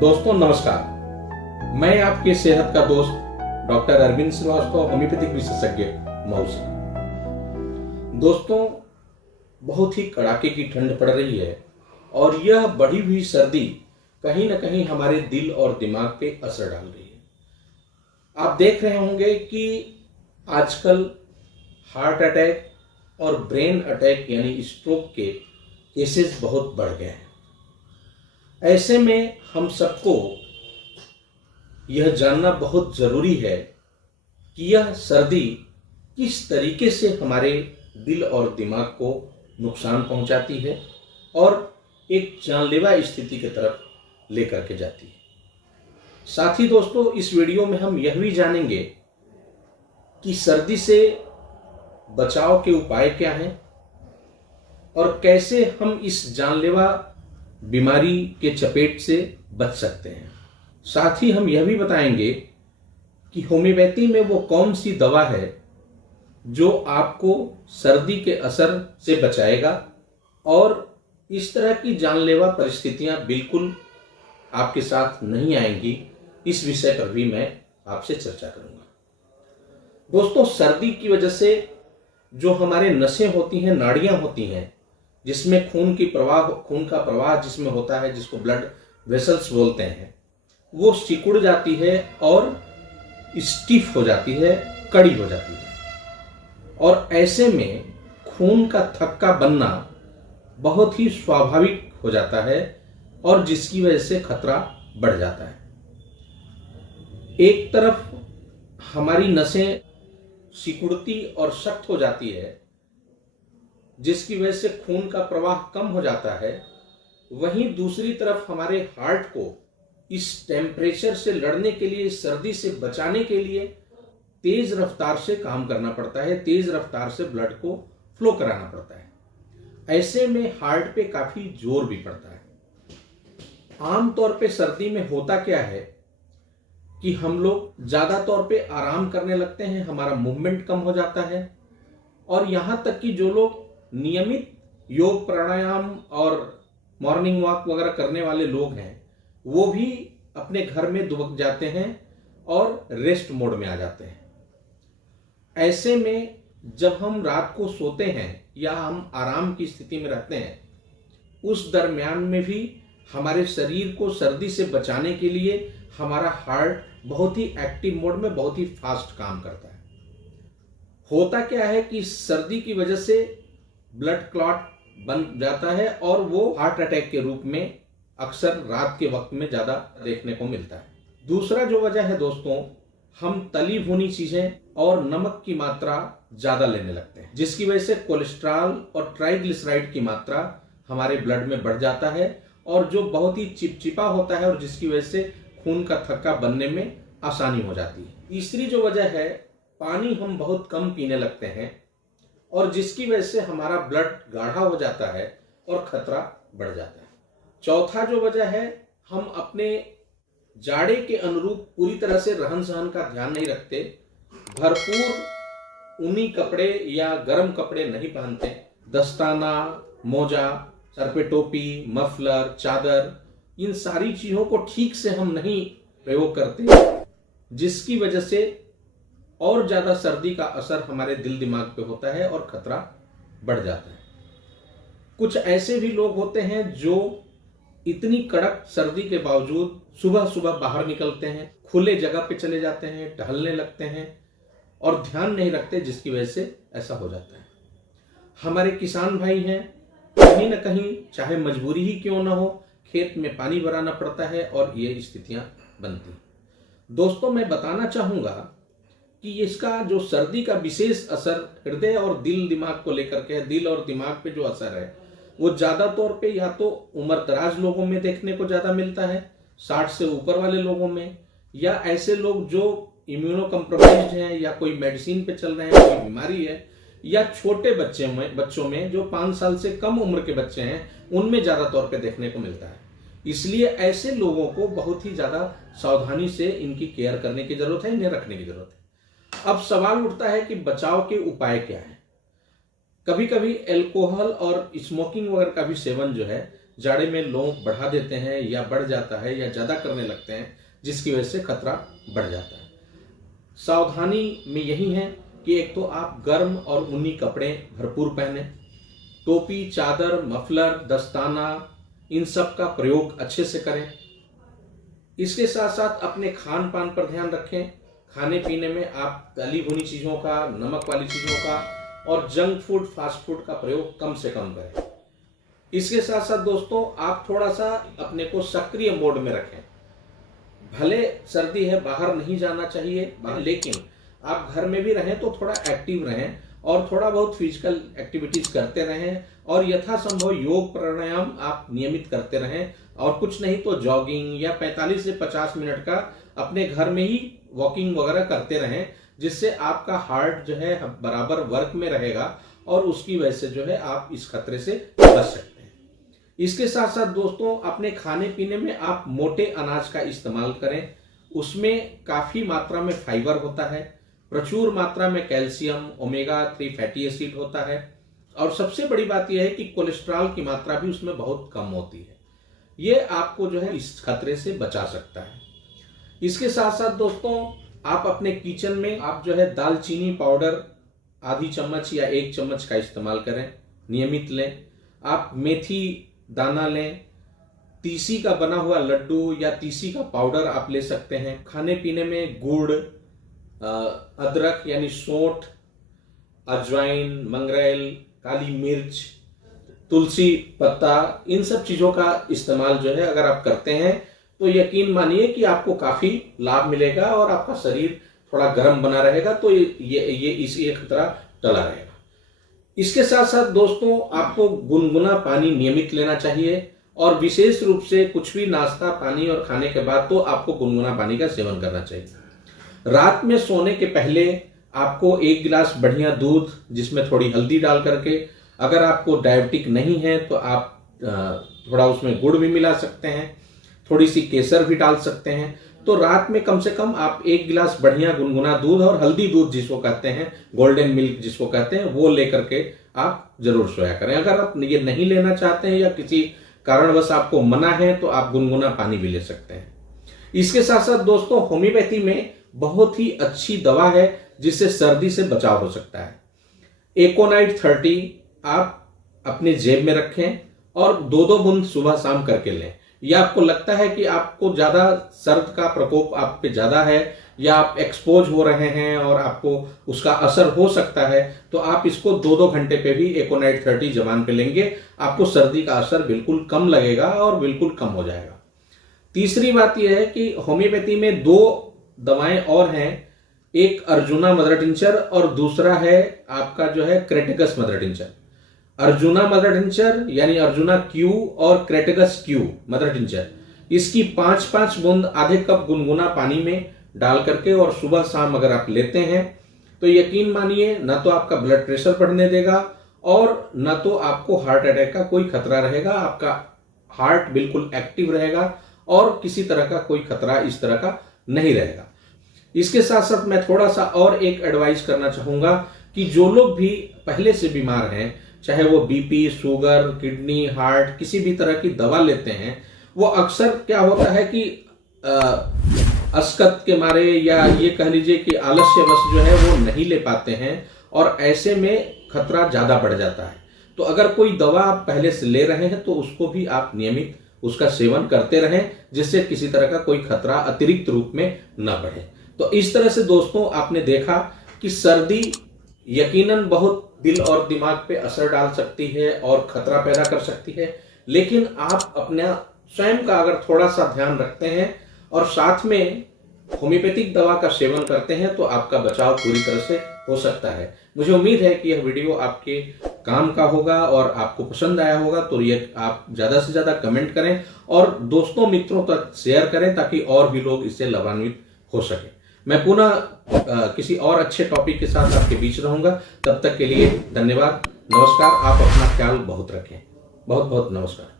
दोस्तों नमस्कार, मैं आपके सेहत का दोस्त डॉक्टर अरविंद श्रीवास्तव, होम्योपैथिक विशेषज्ञ मऊ से। दोस्तों, बहुत ही कड़ाके की ठंड पड़ रही है और यह बढ़ी हुई सर्दी कहीं ना कहीं हमारे दिल और दिमाग पे असर डाल रही है। आप देख रहे होंगे कि आजकल हार्ट अटैक और ब्रेन अटैक यानी स्ट्रोक के केसेस बहुत बढ़ गए हैं। ऐसे में हम सबको यह जानना बहुत ज़रूरी है कि यह सर्दी किस तरीके से हमारे दिल और दिमाग को नुकसान पहुंचाती है और एक जानलेवा स्थिति की तरफ लेकर के जाती है। साथ ही दोस्तों, इस वीडियो में हम यह भी जानेंगे कि सर्दी से बचाव के उपाय क्या हैं और कैसे हम इस जानलेवा बीमारी के चपेट से बच सकते हैं। साथ ही हम यह भी बताएंगे कि होम्योपैथी में वो कौन सी दवा है जो आपको सर्दी के असर से बचाएगा और इस तरह की जानलेवा परिस्थितियां बिल्कुल आपके साथ नहीं आएंगी। इस विषय पर भी मैं आपसे चर्चा करूंगा। दोस्तों, सर्दी की वजह से जो हमारे नसें होती हैं, नाड़ियां होती हैं, जिसमें खून का प्रवाह जिसमें होता है, जिसको ब्लड वेसल्स बोलते हैं, वो सिकुड़ जाती है और स्टिफ हो जाती है, कड़ी हो जाती है। और ऐसे में खून का थक्का बनना बहुत ही स्वाभाविक हो जाता है और जिसकी वजह से खतरा बढ़ जाता है। एक तरफ हमारी नसें सिकुड़ती और सख्त हो जाती है, जिसकी वजह से खून का प्रवाह कम हो जाता है। वहीं दूसरी तरफ हमारे हार्ट को इस टेम्परेचर से लड़ने के लिए, इस सर्दी से बचाने के लिए तेज रफ्तार से काम करना पड़ता है, तेज रफ्तार से ब्लड को फ्लो कराना पड़ता है। ऐसे में हार्ट पे काफी जोर भी पड़ता है। आमतौर पे सर्दी में होता क्या है कि हम लोग ज्यादा तौर पे आराम करने लगते हैं, हमारा मूवमेंट कम हो जाता है और यहां तक कि जो लोग नियमित योग प्राणायाम और मॉर्निंग वॉक वगैरह करने वाले लोग हैं, वो भी अपने घर में दुबक जाते हैं और रेस्ट मोड में आ जाते हैं। ऐसे में जब हम रात को सोते हैं या हम आराम की स्थिति में रहते हैं, उस दरमियान में भी हमारे शरीर को सर्दी से बचाने के लिए हमारा हार्ट बहुत ही एक्टिव मोड में बहुत ही फास्ट काम करता है। होता क्या है कि सर्दी की वजह से ब्लड क्लॉट बन जाता है और वो हार्ट अटैक के रूप में अक्सर रात के वक्त में ज्यादा देखने को मिलता है। दूसरा जो वजह है दोस्तों, हम तली भुनी चीजें और नमक की मात्रा ज्यादा लेने लगते हैं, जिसकी वजह से कोलेस्ट्रॉल और ट्राइग्लिसराइड की मात्रा हमारे ब्लड में बढ़ जाता है और जो बहुत ही चिपचिपा होता है और जिसकी वजह से खून का थक्का बनने में आसानी हो जाती है। तीसरी जो वजह है, पानी हम बहुत कम पीने लगते हैं और जिसकी वजह से हमारा ब्लड गाढ़ा हो जाता है और खतरा बढ़ जाता है। चौथा जो वजह है, हम अपने जाड़े के अनुरूप पूरी तरह से रहन सहन का ध्यान नहीं रखते, भरपूर ऊनी कपड़े या गर्म कपड़े नहीं पहनते, दस्ताना, मोजा, सर पे टोपी, मफलर, चादर, इन सारी चीजों को ठीक से हम नहीं प्रयोग करते, जिसकी वजह से और ज्यादा सर्दी का असर हमारे दिल दिमाग पे होता है और खतरा बढ़ जाता है। कुछ ऐसे भी लोग होते हैं जो इतनी कड़क सर्दी के बावजूद सुबह सुबह बाहर निकलते हैं, खुले जगह पे चले जाते हैं, टहलने लगते हैं और ध्यान नहीं रखते, जिसकी वजह से ऐसा हो जाता है। हमारे किसान भाई हैं, कहीं ना कहीं चाहे मजबूरी ही क्यों ना हो, खेत में पानी भराना पड़ता है और ये स्थितियां बनती। दोस्तों, मैं बताना चाहूंगा कि इसका जो सर्दी का विशेष असर हृदय और दिल दिमाग को लेकर के है। दिल और दिमाग पे जो असर है वो ज्यादा तौर पे या तो उम्रदराज लोगों में देखने को ज्यादा मिलता है, 60 से ऊपर वाले लोगों में, या ऐसे लोग जो इम्यूनो कम्प्रोमाइज्ड हैं या कोई मेडिसिन पे चल रहे हैं, कोई बीमारी है, या छोटे बच्चों में जो 5 साल से कम उम्र के बच्चे हैं, उनमें ज्यादा तौर पे देखने को मिलता है। इसलिए ऐसे लोगों को बहुत ही ज्यादा सावधानी से इनकी केयर करने की जरूरत है, इन्हें रखने की जरूरत है। अब सवाल उठता है कि बचाव के उपाय क्या हैं। कभी कभी अल्कोहल और स्मोकिंग वगैरह का भी सेवन जो है जाड़े में लोग बढ़ा देते हैं या बढ़ जाता है या ज़्यादा करने लगते हैं, जिसकी वजह से खतरा बढ़ जाता है। सावधानी में यही है कि एक तो आप गर्म और ऊनी कपड़े भरपूर पहने, टोपी, चादर, मफलर, दस्ताना, इन सब का प्रयोग अच्छे से करें। इसके साथ साथ अपने खान पान पर ध्यान रखें। खाने पीने में आप तली भुनी चीज़ों का, नमक वाली चीज़ों का और जंक फूड, फास्ट फूड का प्रयोग कम से कम करें। इसके साथ साथ दोस्तों, आप थोड़ा सा अपने को सक्रिय मोड में रखें। भले सर्दी है, बाहर नहीं जाना चाहिए, लेकिन आप घर में भी रहें तो थोड़ा एक्टिव रहें और थोड़ा बहुत फिजिकल एक्टिविटीज करते रहें और यथासंभव योग प्राणायाम आप नियमित करते रहें। और कुछ नहीं तो जॉगिंग या 45 से 50 मिनट का अपने घर में ही वॉकिंग वगैरह करते रहें, जिससे आपका हार्ट जो है बराबर वर्क में रहेगा और उसकी वजह से जो है आप इस खतरे से बच सकते हैं। इसके साथ साथ दोस्तों, अपने खाने पीने में आप मोटे अनाज का इस्तेमाल करें। उसमें काफ़ी मात्रा में फाइबर होता है, प्रचुर मात्रा में कैल्शियम, ओमेगा 3 फैटी एसिड होता है और सबसे बड़ी बात यह है कि कोलेस्ट्रॉल की मात्रा भी उसमें बहुत कम होती है। ये आपको जो है इस खतरे से बचा सकता है। इसके साथ साथ दोस्तों, आप अपने किचन में आप जो है दालचीनी पाउडर आधी चम्मच या 1 चम्मच का इस्तेमाल करें, नियमित लें। आप मेथी दाना लें, तीसी का बना हुआ लड्डू या तीसी का पाउडर आप ले सकते हैं। खाने पीने में गुड़, अदरक यानी सौंठ, अजवाइन, मंगरेल, काली मिर्च, तुलसी पत्ता, इन सब चीज़ों का इस्तेमाल जो है अगर आप करते हैं तो यकीन मानिए कि आपको काफ़ी लाभ मिलेगा और आपका शरीर थोड़ा गर्म बना रहेगा, तो ये खतरा टला रहेगा। इसके साथ साथ दोस्तों, आपको गुनगुना पानी नियमित लेना चाहिए और विशेष रूप से कुछ भी नाश्ता, पानी और खाने के बाद तो आपको गुनगुना पानी का सेवन करना चाहिए। रात में सोने के पहले आपको 1 गिलास बढ़िया दूध जिसमें थोड़ी हल्दी डाल करके, अगर आपको डायबिटिक नहीं है तो आप थोड़ा उसमें गुड़ भी मिला सकते हैं, थोड़ी सी केसर भी डाल सकते हैं। तो रात में कम से कम आप 1 गिलास बढ़िया गुनगुना दूध और हल्दी दूध जिसको कहते हैं, गोल्डन मिल्क जिसको कहते हैं, वो लेकर के आप जरूर सोया करें। अगर आप ये नहीं लेना चाहते हैं या किसी कारणवश आपको मना है तो आप गुनगुना पानी भी ले सकते हैं। इसके साथ साथ दोस्तों, होम्योपैथी में बहुत ही अच्छी दवा है जिससे सर्दी से बचाव हो सकता है। एकोनाइट 30 आप अपने जेब में रखें और 2-2 बूंद सुबह शाम करके लें। या आपको लगता है कि आपको ज्यादा सर्द का प्रकोप आप पे ज्यादा है या आप एक्सपोज हो रहे हैं और आपको उसका असर हो सकता है, तो आप इसको 2-2 घंटे पे भी एकोनाइट 30 जबान पे लेंगे, आपको सर्दी का असर बिल्कुल कम लगेगा और बिल्कुल कम हो जाएगा। तीसरी बात यह है कि होम्योपैथी में 2 दवाएं और हैं, एक अर्जुना मदर टिंचर और दूसरा है आपका जो है crataegus mother tincture. Arjuna mother tincture यानी अर्जुना क्यू और क्रेटिकस क्यू मदर टिंचर, इसकी 5-5 बूंद आधे कप गुनगुना पानी में डाल करके और सुबह शाम अगर आप लेते हैं तो यकीन मानिए ना तो आपका ब्लड प्रेशर बढ़ने देगा और ना तो आपको हार्ट अटैक का कोई खतरा रहेगा। आपका हार्ट बिल्कुल एक्टिव रहेगा और किसी तरह का कोई खतरा इस तरह का नहीं रहेगा। इसके साथ साथ मैं थोड़ा सा और एक एडवाइस करना चाहूंगा कि जो लोग भी पहले से बीमार हैं, चाहे वो बीपी, शुगर, किडनी, हार्ट, किसी भी तरह की दवा लेते हैं, वो अक्सर क्या होता है कि अस्कत के मारे या ये कह लीजिए कि आलस्यवश जो है वो नहीं ले पाते हैं और ऐसे में खतरा ज्यादा बढ़ जाता है। तो अगर कोई दवा आप पहले से ले रहे हैं तो उसको भी आप नियमित उसका सेवन करते रहें, जिससे किसी तरह का कोई खतरा अतिरिक्त रूप में न बढ़े। तो इस तरह से दोस्तों, आपने देखा कि सर्दी यकीनन बहुत दिल और दिमाग पे असर डाल सकती है और खतरा पैदा कर सकती है, लेकिन आप अपना स्वयं का अगर थोड़ा सा ध्यान रखते हैं और साथ में होम्योपैथिक दवा का सेवन करते हैं तो आपका बचाव पूरी तरह से हो सकता है। मुझे उम्मीद है कि यह वीडियो आपके काम का होगा और आपको पसंद आया होगा, तो ये आप ज्यादा से ज्यादा कमेंट करें और दोस्तों मित्रों तक शेयर करें ताकि और भी लोग इससे लाभान्वित हो सके। मैं पुनः किसी और अच्छे टॉपिक के साथ आपके बीच रहूंगा। तब तक के लिए धन्यवाद, नमस्कार। आप अपना ख्याल बहुत रखें। बहुत बहुत नमस्कार।